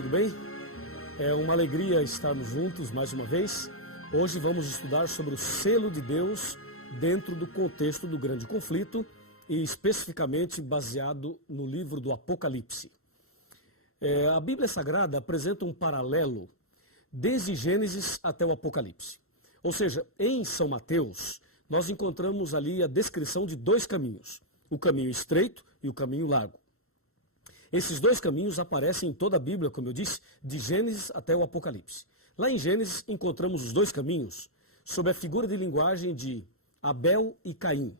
tudo bem? É uma alegria estarmos juntos mais uma vez. Hoje vamos estudar sobre o selo de Deus dentro do contexto do grande conflito e especificamente baseado no livro do Apocalipse. A Bíblia Sagrada apresenta um paralelo desde Gênesis até o Apocalipse. Ou seja, em São Mateus, nós encontramos ali a descrição de dois caminhos, o caminho estreito e o caminho largo. Esses dois caminhos aparecem em toda a Bíblia, como eu disse, de Gênesis até o Apocalipse. Lá em Gênesis encontramos os dois caminhos sob a figura de linguagem de Abel e Caim,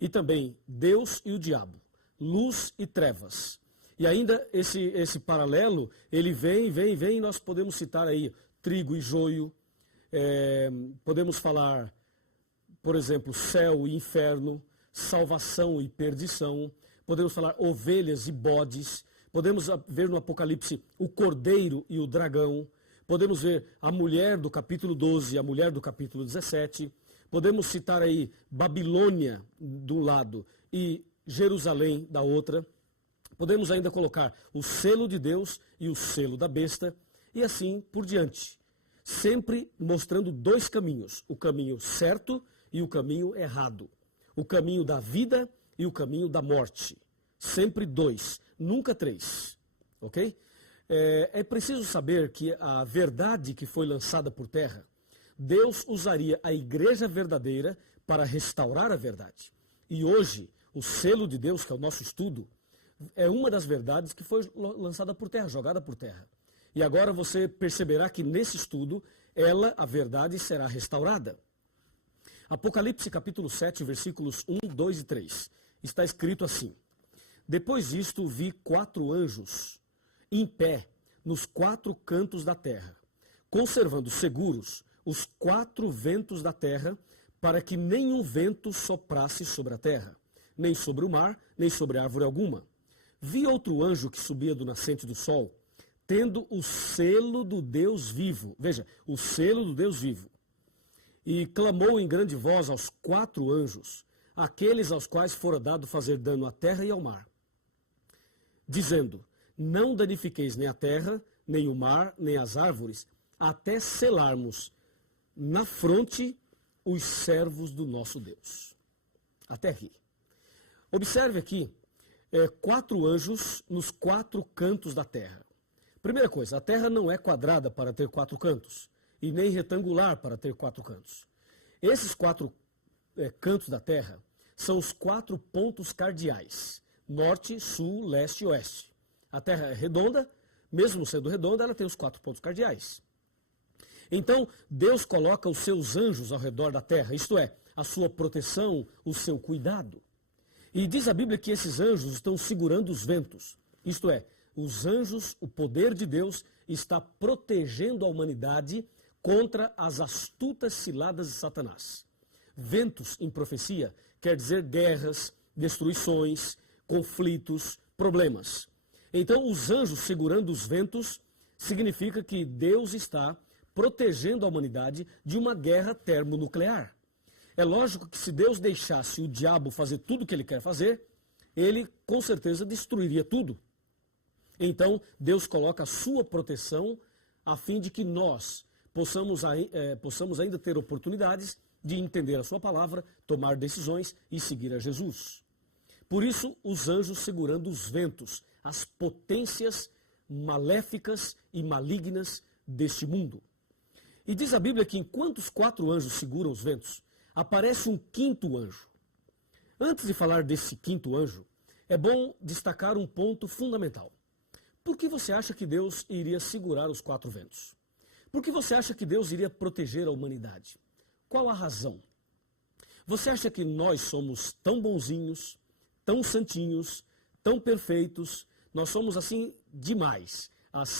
e também Deus e o diabo, luz e trevas. E ainda esse paralelo, ele vem, e nós podemos citar aí trigo e joio, podemos falar, por exemplo, céu e inferno, salvação e perdição, podemos falar ovelhas e bodes, podemos ver no Apocalipse o cordeiro e o dragão, podemos ver a mulher do capítulo 12 e a mulher do capítulo 17, podemos citar aí Babilônia de um lado e Jerusalém da outra, podemos ainda colocar o selo de Deus e o selo da besta, e assim por diante. Sempre mostrando dois caminhos, o caminho certo e o caminho errado. O caminho da vida e o caminho da morte. Sempre dois, nunca três. Ok? É preciso saber que a verdade que foi lançada por terra, Deus usaria a igreja verdadeira para restaurar a verdade. E hoje, o selo de Deus, que é o nosso estudo, é uma das verdades que foi lançada por terra, jogada por terra. E agora você perceberá que nesse estudo, a verdade, será restaurada. Apocalipse capítulo 7, versículos 1, 2 e 3. Está escrito assim: Depois disto vi 4 anjos em pé nos 4 cantos da terra, conservando seguros os 4 ventos da terra, para que nenhum vento soprasse sobre a terra, nem sobre o mar, nem sobre árvore alguma. Vi outro anjo que subia do nascente do sol, tendo o selo do Deus vivo. Veja, o selo do Deus vivo. E clamou em grande voz aos 4 anjos, aqueles aos quais fora dado fazer dano à terra e ao mar, dizendo: Não danifiqueis nem a terra, nem o mar, nem as árvores, até selarmos na fronte os servos do nosso Deus. Até aqui. Observe aqui 4 anjos nos 4 cantos da terra. Primeira coisa, a terra não é quadrada para ter 4 cantos, e nem retangular para ter 4 cantos. Esses 4 cantos da terra são os 4 pontos cardeais: norte, sul, leste e oeste. A terra é redonda, mesmo sendo redonda, ela tem os 4 pontos cardeais. Então, Deus coloca os seus anjos ao redor da terra, isto é, a sua proteção, o seu cuidado. E diz a Bíblia que esses anjos estão segurando os ventos, isto é, os anjos, o poder de Deus, está protegendo a humanidade contra as astutas ciladas de Satanás. Ventos em profecia quer dizer guerras, destruições, conflitos, problemas. Então, os anjos segurando os ventos significa que Deus está protegendo a humanidade de uma guerra termonuclear. É lógico que se Deus deixasse o diabo fazer tudo o que ele quer fazer, ele com certeza destruiria tudo. Então, Deus coloca a sua proteção a fim de que nós possamos ainda ter oportunidades de entender a sua palavra, tomar decisões e seguir a Jesus. Por isso, os anjos segurando os ventos, as potências maléficas e malignas deste mundo. E diz a Bíblia que enquanto os 4 anjos seguram os ventos, aparece um 5º anjo. Antes de falar desse 5º anjo, é bom destacar um ponto fundamental. Por que você acha que Deus iria segurar os 4 ventos? Por que você acha que Deus iria proteger a humanidade? Qual a razão? Você acha que nós somos tão bonzinhos, tão santinhos, tão perfeitos? Nós somos assim demais.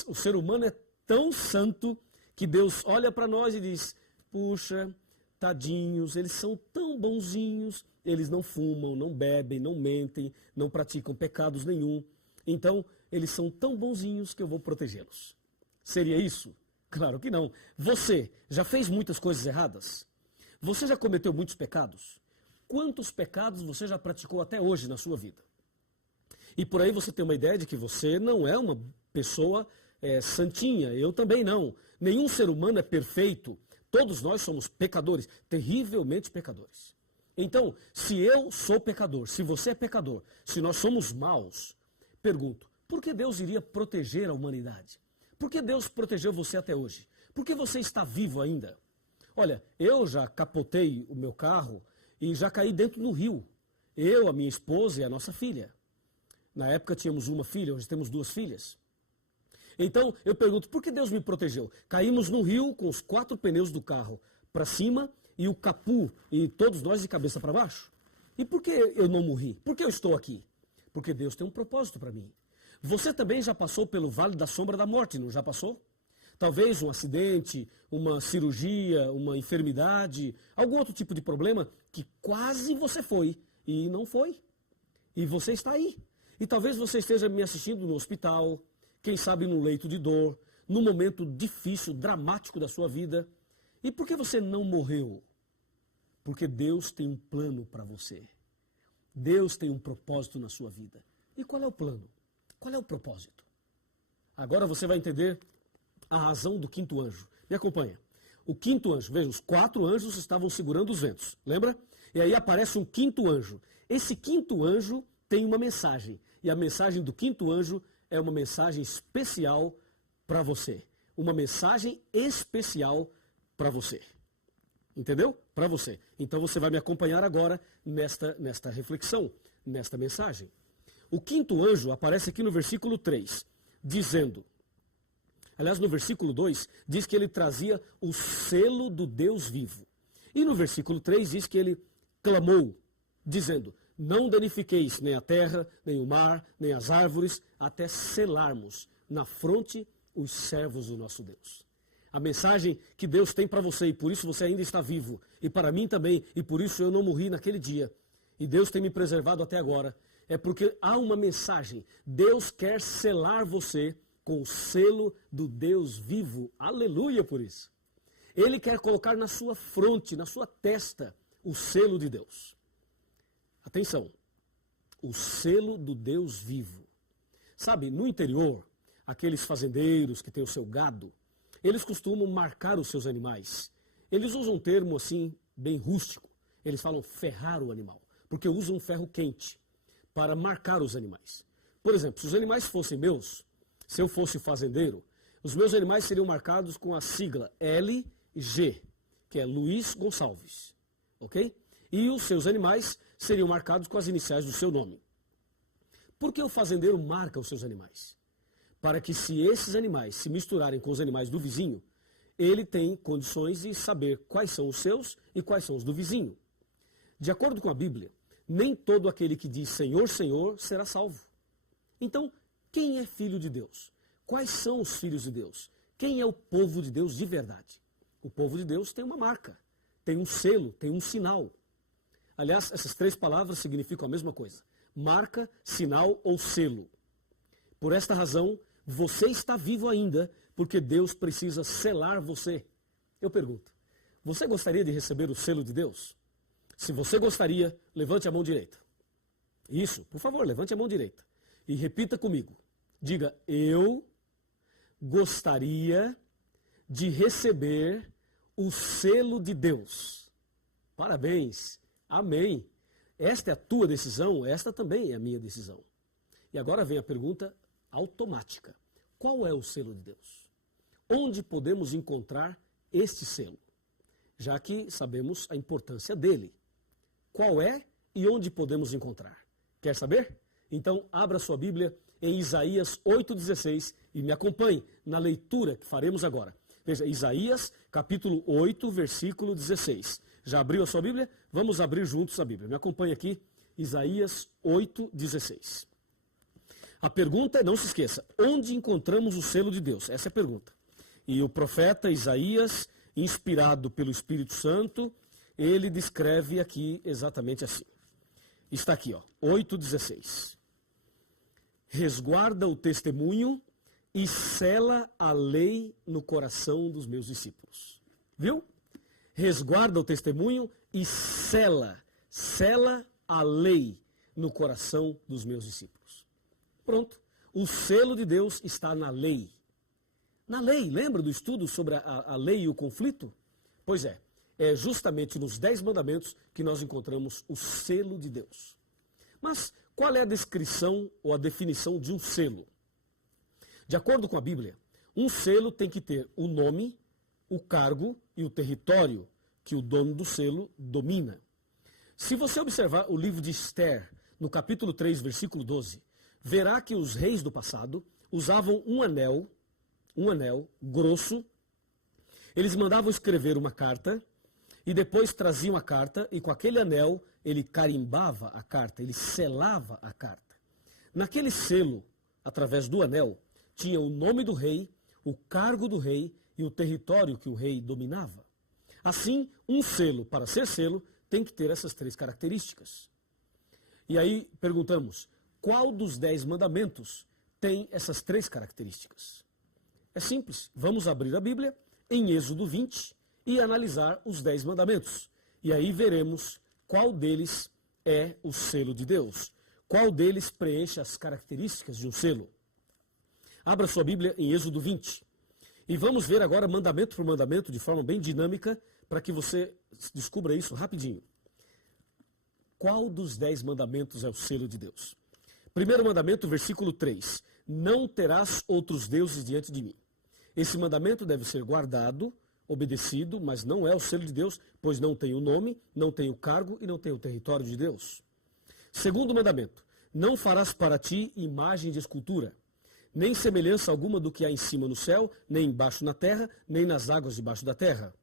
O ser humano é tão santo que Deus olha para nós e diz: puxa, tadinhos, eles são tão bonzinhos, eles não fumam, não bebem, não mentem, não praticam pecados nenhum. Então, eles são tão bonzinhos que eu vou protegê-los. Seria isso? Claro que não. Você já fez muitas coisas erradas? Você já cometeu muitos pecados? Quantos pecados você já praticou até hoje na sua vida? E por aí você tem uma ideia de que você não é uma pessoa santinha, eu também não. Nenhum ser humano é perfeito. Todos nós somos pecadores, terrivelmente pecadores. Então, se eu sou pecador, se você é pecador, se nós somos maus, pergunto, por que Deus iria proteger a humanidade? Por que Deus protegeu você até hoje? Por que você está vivo ainda? Olha, eu já capotei o meu carro e já caí dentro do rio. Eu, a minha esposa e a nossa filha. Na época tínhamos uma filha, hoje temos 2 filhas. Então, eu pergunto, por que Deus me protegeu? Caímos no rio com os 4 pneus do carro para cima e o capu e todos nós de cabeça para baixo. E por que eu não morri? Por que eu estou aqui? Porque Deus tem um propósito para mim. Você também já passou pelo vale da sombra da morte, não já passou? Talvez um acidente, uma cirurgia, uma enfermidade, algum outro tipo de problema que quase você foi e não foi. E você está aí. E talvez você esteja me assistindo no hospital, quem sabe num leito de dor, num momento difícil, dramático da sua vida. E por que você não morreu? Porque Deus tem um plano para você. Deus tem um propósito na sua vida. E qual é o plano? Qual é o propósito? Agora você vai entender a razão do 5º anjo. Me acompanha. O 5º anjo, veja, os 4 anjos estavam segurando os ventos, lembra? E aí aparece um 5º anjo. Esse 5º anjo tem uma mensagem. E a mensagem do 5º anjo é uma mensagem especial para você. Uma mensagem especial para você. Entendeu? Para você. Então você vai me acompanhar agora nesta reflexão, nesta mensagem. O 5º anjo aparece aqui no versículo 3, dizendo... Aliás, no versículo 2, diz que ele trazia o selo do Deus vivo. E no versículo 3 diz que ele clamou, dizendo, não danifiqueis nem a terra, nem o mar, nem as árvores, até selarmos na fronte os servos do nosso Deus. A mensagem que Deus tem para você, e por isso você ainda está vivo, e para mim também, e por isso eu não morri naquele dia, e Deus tem me preservado até agora, é porque há uma mensagem. Deus quer selar você com o selo do Deus vivo. Aleluia por isso. Ele quer colocar na sua fronte, na sua testa, o selo de Deus. Atenção, o selo do Deus vivo. Sabe, no interior, aqueles fazendeiros que têm o seu gado, eles costumam marcar os seus animais. Eles usam um termo assim, bem rústico. Eles falam ferrar o animal, porque usam um ferro quente para marcar os animais. Por exemplo, se os animais fossem meus, se eu fosse fazendeiro, os meus animais seriam marcados com a sigla LG, que é Luiz Gonçalves, ok? E os seus animais seriam marcados com as iniciais do seu nome. Por que o fazendeiro marca os seus animais? Para que se esses animais se misturarem com os animais do vizinho, ele tem condições de saber quais são os seus e quais são os do vizinho. De acordo com a Bíblia, nem todo aquele que diz Senhor, Senhor será salvo. Então, quem é filho de Deus? Quais são os filhos de Deus? Quem é o povo de Deus de verdade? O povo de Deus tem uma marca, tem um selo, tem um sinal. Aliás, essas 3 palavras significam a mesma coisa. Marca, sinal ou selo. Por esta razão, você está vivo ainda, porque Deus precisa selar você. Eu pergunto, você gostaria de receber o selo de Deus? Se você gostaria, levante a mão direita. Isso, por favor, levante a mão direita. E repita comigo. Diga, eu gostaria de receber o selo de Deus. Parabéns. Amém. Esta é a tua decisão, esta também é a minha decisão. E agora vem a pergunta automática. Qual é o selo de Deus? Onde podemos encontrar este selo? Já que sabemos a importância dele. Qual é e onde podemos encontrar? Quer saber? Então, abra sua Bíblia em Isaías 8,16 e me acompanhe na leitura que faremos agora. Veja, Isaías, capítulo 8, versículo 16. Já abriu a sua Bíblia? Vamos abrir juntos a Bíblia. Me acompanhe aqui, Isaías 8,16. A pergunta é, não se esqueça, onde encontramos o selo de Deus? Essa é a pergunta. E o profeta Isaías, inspirado pelo Espírito Santo, ele descreve aqui exatamente assim. Está aqui, ó, 8,16. Resguarda o testemunho e sela a lei no coração dos meus discípulos. Viu? Resguarda o testemunho e sela a lei no coração dos meus discípulos. Pronto. O selo de Deus está na lei. Na lei, lembra do estudo sobre a lei e o conflito? Pois é justamente nos 10 mandamentos que nós encontramos o selo de Deus. Mas qual é a descrição ou a definição de um selo? De acordo com a Bíblia, um selo tem que ter o nome, o cargo e o território que o dono do selo domina. Se você observar o livro de Esther, no capítulo 3, versículo 12, verá que os reis do passado usavam um anel grosso. Eles mandavam escrever uma carta e depois traziam a carta e com aquele anel ele carimbava a carta, ele selava a carta. Naquele selo, através do anel, tinha o nome do rei, o cargo do rei e o território que o rei dominava. Assim, um selo, para ser selo, tem que ter essas 3 características. E aí perguntamos, qual dos 10 mandamentos tem essas 3 características? É simples, vamos abrir a Bíblia em Êxodo 20 e analisar os 10 mandamentos. E aí veremos qual deles é o selo de Deus, qual deles preenche as características de um selo. Abra sua Bíblia em Êxodo 20 e vamos ver agora mandamento por mandamento de forma bem dinâmica para que você descubra isso rapidinho. Qual dos 10 mandamentos é o selo de Deus? Primeiro mandamento, versículo 3. Não terás outros deuses diante de mim. Esse mandamento deve ser guardado, obedecido, mas não é o selo de Deus, pois não tem o nome, não tem o cargo e não tem o território de Deus. Segundo mandamento, não farás para ti imagem de escultura, nem semelhança alguma do que há em cima no céu, nem embaixo na terra, nem nas águas debaixo da terra.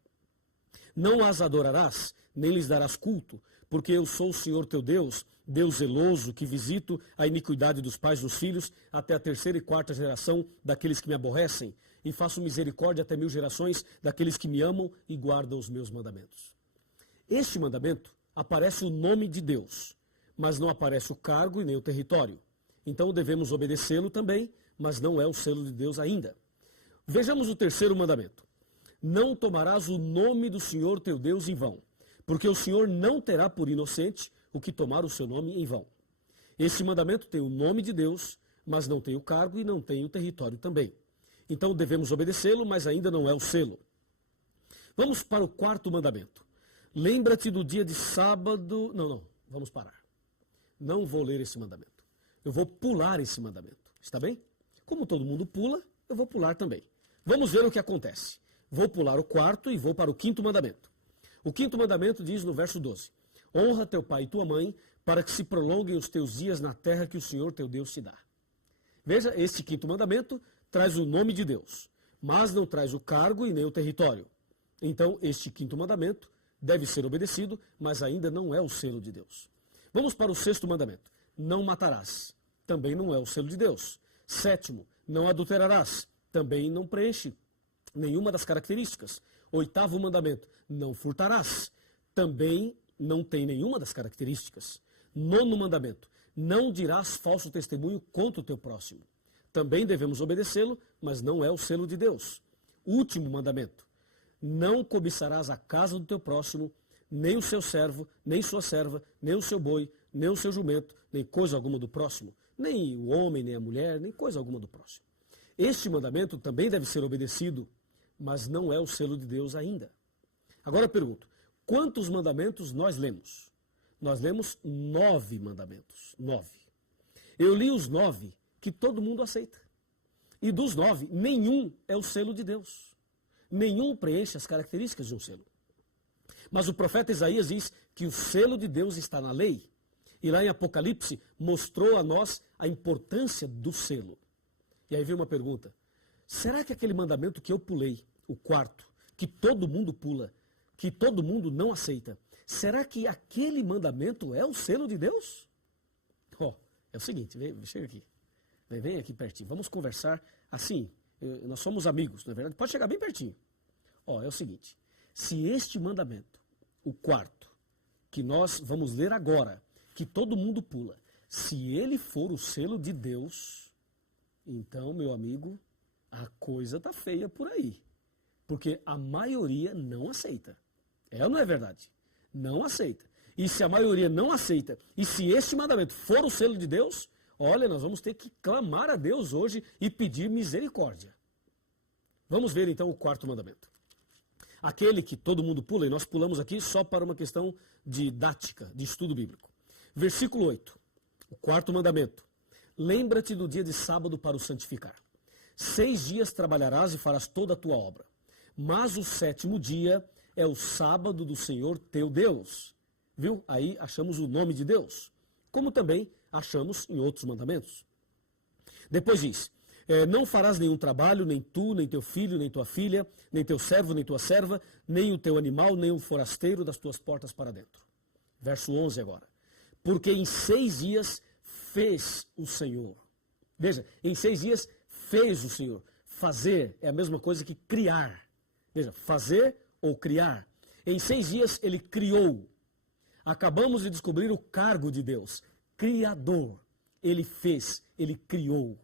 Não as adorarás, nem lhes darás culto, porque eu sou o Senhor teu Deus, Deus zeloso, que visito a iniquidade dos pais dos filhos, até a 3ª e 4ª geração daqueles que me aborrecem, e faço misericórdia até 1000 gerações daqueles que me amam e guardam os meus mandamentos. Este mandamento aparece o nome de Deus, mas não aparece o cargo e nem o território. Então devemos obedecê-lo também, mas não é o selo de Deus ainda. Vejamos o terceiro mandamento. Não tomarás o nome do Senhor teu Deus em vão, porque o Senhor não terá por inocente o que tomar o seu nome em vão. Este mandamento tem o nome de Deus, mas não tem o cargo e não tem o território também. Então devemos obedecê-lo, mas ainda não é o selo. Vamos para o 4º mandamento. Lembra-te do dia de sábado... Não, vamos parar. Não vou ler esse mandamento. Eu vou pular esse mandamento. Está bem? Como todo mundo pula, eu vou pular também. Vamos ver o que acontece. Vou pular o 4º e vou para o 5º mandamento. O 5º mandamento diz no verso 12: honra teu pai e tua mãe, para que se prolonguem os teus dias na terra que o Senhor teu Deus te dá. Veja, este 5º mandamento traz o nome de Deus, mas não traz o cargo e nem o território. Então, este 5º mandamento deve ser obedecido, mas ainda não é o selo de Deus. Vamos para o 6º mandamento. Não matarás. Também não é o selo de Deus. 7º, não adulterarás. Também não preenche nenhuma das características. 8º mandamento, não furtarás. Também não tem nenhuma das características. 9º mandamento, não dirás falso testemunho contra o teu próximo. Também devemos obedecê-lo, mas não é o selo de Deus. Último mandamento, não cobiçarás a casa do teu próximo, nem o seu servo, nem sua serva, nem o seu boi, nem o seu jumento, nem coisa alguma do próximo, nem o homem, nem a mulher, nem coisa alguma do próximo. Este mandamento também deve ser obedecido, mas não é o selo de Deus ainda. Agora eu pergunto, quantos mandamentos nós lemos? Nós lemos 9 mandamentos. 9. Eu li os 9 que todo mundo aceita. E dos 9, nenhum é o selo de Deus. Nenhum preenche as características de um selo. Mas o profeta Isaías diz que o selo de Deus está na lei. E lá em Apocalipse mostrou a nós a importância do selo. E aí vem uma pergunta. Será que aquele mandamento que eu pulei, o 4º, que todo mundo pula, que todo mundo não aceita, será que aquele mandamento é o selo de Deus? É o seguinte, chega aqui. Vem aqui pertinho. Vamos conversar assim. Nós somos amigos, não é verdade? Pode chegar bem pertinho. É o seguinte. Se este mandamento, o 4º, que nós vamos ler agora, que todo mundo pula, se ele for o selo de Deus, então, meu amigo, a coisa tá feia por aí. Porque a maioria não aceita. É ou não é verdade? Não aceita. E se a maioria não aceita, e se este mandamento for o selo de Deus, olha, nós vamos ter que clamar a Deus hoje e pedir misericórdia. Vamos ver então o quarto mandamento. Aquele que todo mundo pula, e nós pulamos aqui só para uma questão didática, de estudo bíblico. Versículo 8, o quarto mandamento. Lembra-te do dia de sábado para o santificar. 6 dias trabalharás e farás toda a tua obra. Mas o 7º dia é o sábado do Senhor teu Deus. Viu? Aí achamos o nome de Deus, como também achamos em outros mandamentos. Depois diz, não farás nenhum trabalho, nem tu, nem teu filho, nem tua filha, nem teu servo, nem tua serva, nem o teu animal, nem o forasteiro das tuas portas para dentro. Verso 11 agora. Porque em 6 dias fez o Senhor. Veja, em 6 dias fez o Senhor. Fazer é a mesma coisa que criar. Veja, fazer ou criar. Em 6 dias ele criou. Acabamos de descobrir o cargo de Deus. Criador. Ele fez, ele criou.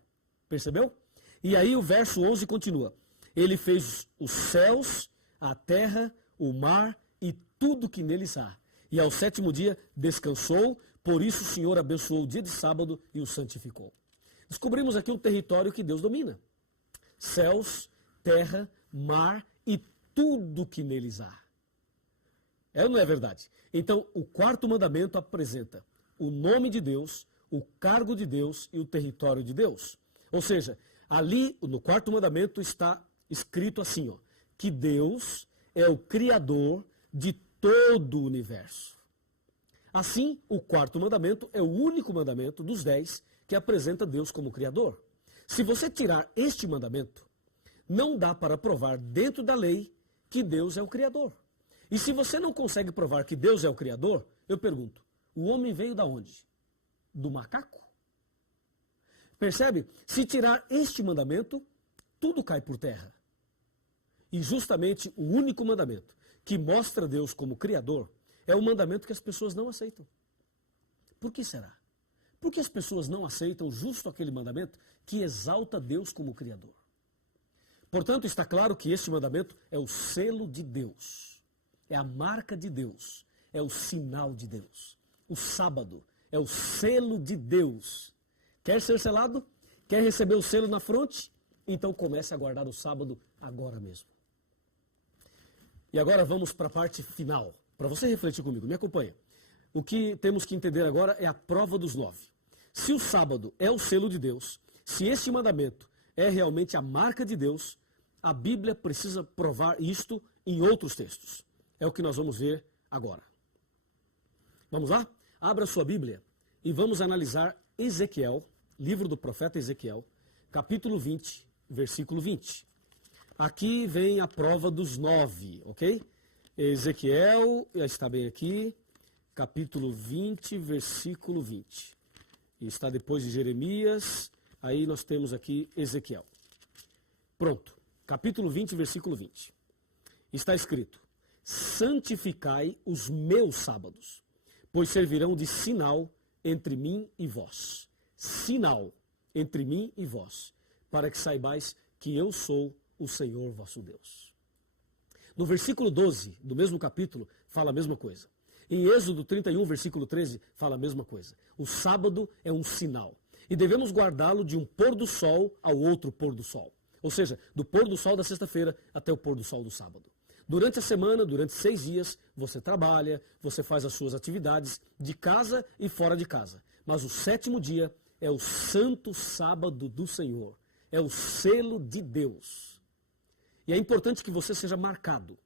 Percebeu? E aí o verso 11 continua. Ele fez os céus, a terra, o mar e tudo que neles há. E ao 7º dia descansou, por isso o Senhor abençoou o dia de sábado e o santificou. Descobrimos aqui um território que Deus domina. Céus, terra, mar e tudo que neles há. É ou não é verdade? Então, o quarto mandamento apresenta o nome de Deus, o cargo de Deus e o território de Deus. Ou seja, ali no quarto mandamento está escrito assim, ó, que Deus é o Criador de todo o universo. Assim, o quarto mandamento é o único mandamento dos 10 que apresenta Deus como Criador. Se você tirar este mandamento, não dá para provar dentro da lei que Deus é o Criador. E se você não consegue provar que Deus é o Criador, eu pergunto, o homem veio da onde? Do macaco? Percebe? Se tirar este mandamento, tudo cai por terra. E justamente o único mandamento que mostra Deus como Criador é o mandamento que as pessoas não aceitam. Por que será? Por que as pessoas não aceitam justo aquele mandamento que exalta Deus como Criador? Portanto, está claro que este mandamento é o selo de Deus. É a marca de Deus. É o sinal de Deus. O sábado é o selo de Deus. Quer ser selado? Quer receber o selo na fronte? Então comece a guardar o sábado agora mesmo. E agora vamos para a parte final. Para você refletir comigo, me acompanha. O que temos que entender agora é a prova dos 9. Se o sábado é o selo de Deus, se este mandamento é realmente a marca de Deus, a Bíblia precisa provar isto em outros textos. É o que nós vamos ver agora. Vamos lá? Abra sua Bíblia e vamos analisar Ezequiel, livro do profeta Ezequiel, capítulo 20, versículo 20. Aqui vem a prova dos 9, ok? Ezequiel, está bem aqui, capítulo 20, versículo 20. E está depois de Jeremias, aí nós temos aqui Ezequiel. Pronto, capítulo 20, versículo 20. Está escrito, santificai os meus sábados, pois servirão de sinal entre mim e vós. Sinal entre mim e vós, para que saibais que eu sou o Senhor vosso Deus. No versículo 12 do mesmo capítulo, fala a mesma coisa. Em Êxodo 31, versículo 13, fala a mesma coisa. O sábado é um sinal. E devemos guardá-lo de um pôr do sol ao outro pôr do sol. Ou seja, do pôr do sol da sexta-feira até o pôr do sol do sábado. Durante a semana, durante 6 dias, você trabalha, você faz as suas atividades de casa e fora de casa. Mas o 7º dia é o santo sábado do Senhor. É o selo de Deus. E é importante que você seja marcado,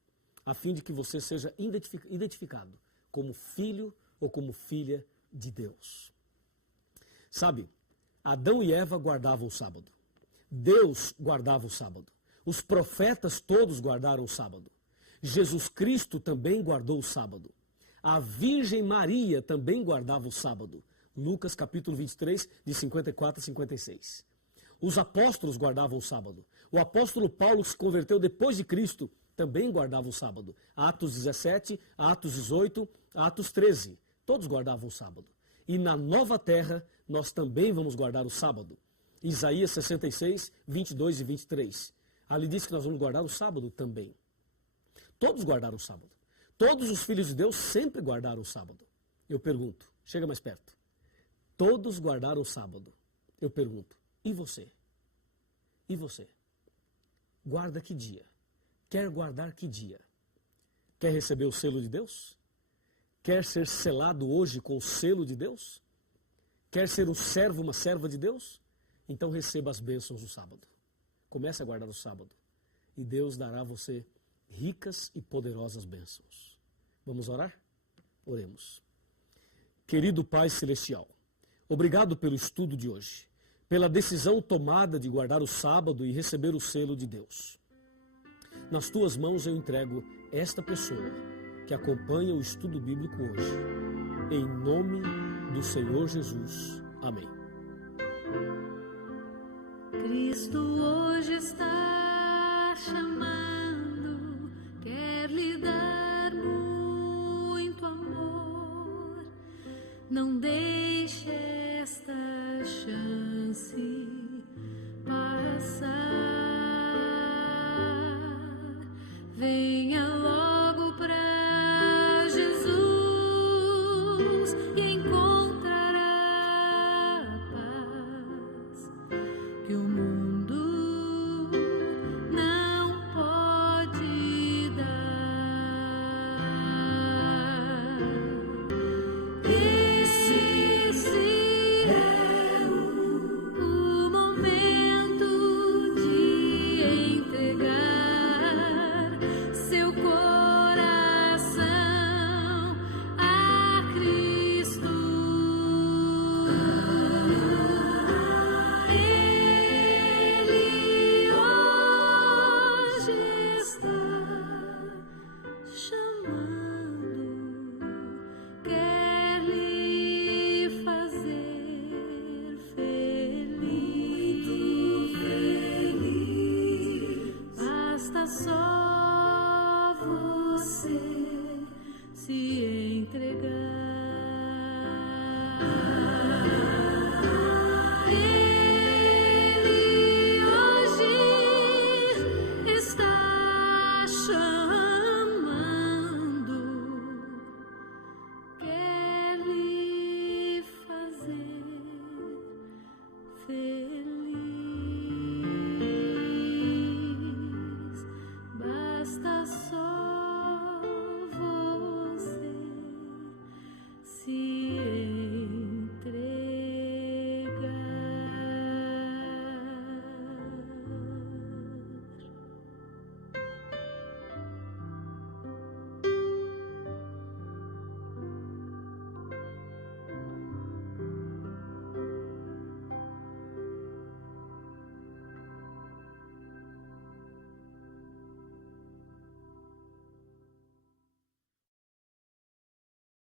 a fim de que você seja identificado como filho ou como filha de Deus. Sabe, Adão e Eva guardavam o sábado. Deus guardava o sábado. Os profetas todos guardaram o sábado. Jesus Cristo também guardou o sábado. A Virgem Maria também guardava o sábado. Lucas capítulo 23, de 54 a 56. Os apóstolos guardavam o sábado. O apóstolo Paulo, que se converteu depois de Cristo, também guardava o sábado. Atos 17, Atos 18, Atos 13. Todos guardavam o sábado. E na nova terra, nós também vamos guardar o sábado. Isaías 66, 22 e 23. Ali diz que nós vamos guardar o sábado também. Todos guardaram o sábado. Todos os filhos de Deus sempre guardaram o sábado. Eu pergunto, chega mais perto. Todos guardaram o sábado. Eu pergunto, e você? E você? guarda que dia? Quer guardar que dia? Quer receber o selo de Deus? Quer ser selado hoje com o selo de Deus? Quer ser um servo, uma serva de Deus? Então receba as bênçãos do sábado. Comece a guardar o sábado. E Deus dará a você ricas e poderosas bênçãos. Vamos orar? Oremos. Querido Pai Celestial, obrigado pelo estudo de hoje, pela decisão tomada de guardar o sábado e receber o selo de Deus. Nas tuas mãos eu entrego esta pessoa que acompanha o estudo bíblico hoje. Em nome do Senhor Jesus. Amém. Cristo hoje está chamando, quer lhe dar muito amor. Não deixe esta chance passar. Venha logo para Jesus e encontrará paz que o mundo não pode dar. Esse é o momento de entregar seu coração a Cristo. Ele hoje está chamando, quer lhe fazer feliz. Basta só você se entregar.